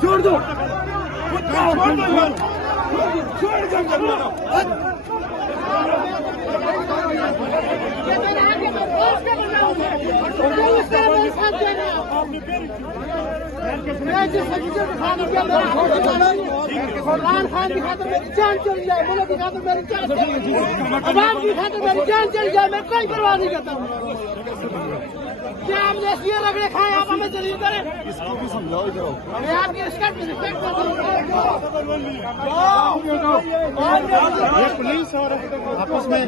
छोड़ दो इमरान खान की खातिर मेरी जान चली जाए, मुल्क की खातिर मेरी जान चली जाए, अवाम की खातिर मेरी जान चली जाए, मैं कोई परवाह नहीं करता हूँ। क्या आप ये रगड़े खाए, आप हमें जलील करें? मैं आपकी रिस्पेक्ट करता हूँ। पुलिस और आपस में